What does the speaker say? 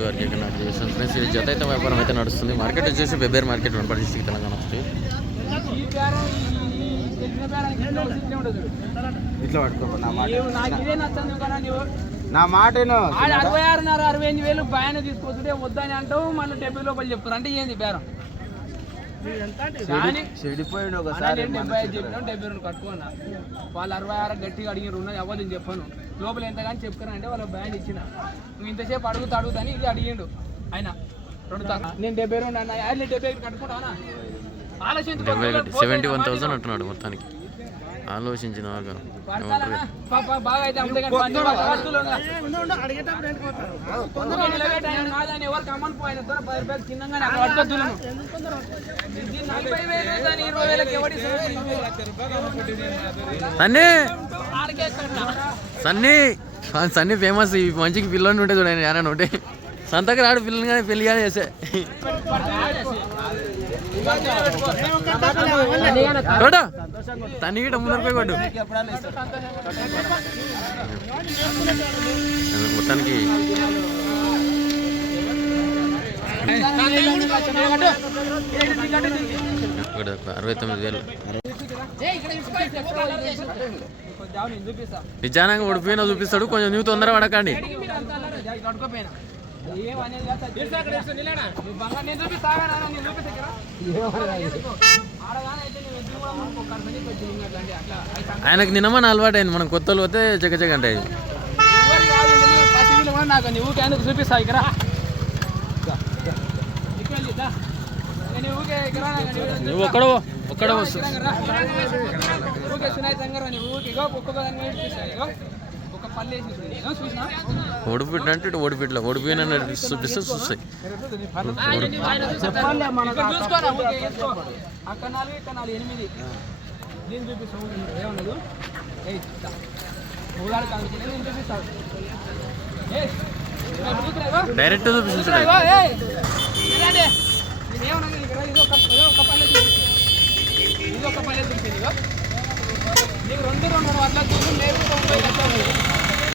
To వరకు ఇక్కడ నాకు చేస్తాను ఫ్రెండ్స్ ఇది జత అయితే వ్యాపారం అయితే నడుస్తుంది. మార్కెట్ వచ్చేసి బెబ్బేర్ మార్కెట్ వనపర్తి డిస్ట్రిక్ట్ తెలంగాణ? ఉండదు. ఇట్లా పట్టుకో నా మాట అరవై ఆరున్నర అరవై ఎనిమిది వేలు బాయన తీసుకొస్తుంటే వద్దని అంటావు మళ్ళీ డెబ్బై లోపల చెప్తారు. అంటే ఏంది బేరం? చెడిపోయాడు ఒకసారి నేను డెబ్బై ఐదు చెప్పినా డెబ్బై రెండు కట్టుకున్నా వాళ్ళు అరవై ఆరు గట్టిగా అడిగిన ఉన్నది అవ్వదు చెప్పాను. లోపల ఎంత కానీ చెప్పుకున్నా అంటే వాళ్ళ బ్యాండ్ ఇచ్చిన. నువ్వు ఇంతసేపు అడుగుతా అడుగుతాని ఇది అడిగిండు. ఆయన రెండు తా- నేను డెబ్బై రెండు అన్న డెబ్బై ఐదు కట్టుకుంటానా. డెబ్బై ఒకటి సెవెంటీ వన్ థౌసండ్ అంటున్నాడు మొత్తానికి. ఆలోచించిన సన్నీ! సన్నీ! సన్నీ ఫేమస్ ఈ మంచికి పిల్లని ఉంటే చూడండి యారైనా ఉంటే. సంతకు రాడు పిల్లని కానీ పెళ్ళి కానీ చేసే. కొట్టు తని గిట్ట ముందర పోయి కొట్టు మొత్తానికి ఇక్కడ అరవై తొమ్మిది వేలు. నిజానంగా ఓడిపోయినా చూపిస్తాడు కొంచెం నువ్వు తొందర పడకండి ఆయనకు నిన్నమని అలవాటు అయింది. మనం కొత్తలు పోతే చకచక అంటే. ఎందుకు చూపిస్తా ఇక్కడ? నువ్వు ఒక్కడో ఒక్కడో ఇక్కడ రా. ఊకే సునాయితంగా రా, నీ ఊకే ఇగో ఒక్కొక్క దాన్ని చూపిస్తా ఇగో ఒక పల్లె వేసి చూడు. ఇగో చూసినా ఓడిపిట్టు అంటే ఇటు ఓడిపిట్ల ఓడిపోయిన చూస్తున్నా, ఇగో. డైరెక్ట్ చూపిస్తాడు ఇగో, ఏయ్. ఇలాంటి. నేనేమన్నా ఇక్కడ ఇది ఒక ఇది ఒక పల్లె చూపి. ఇది ఒక పల్లె చూపించింది ఇగో నీకు రెండు రెండు అట్లా చూసి కట్టాము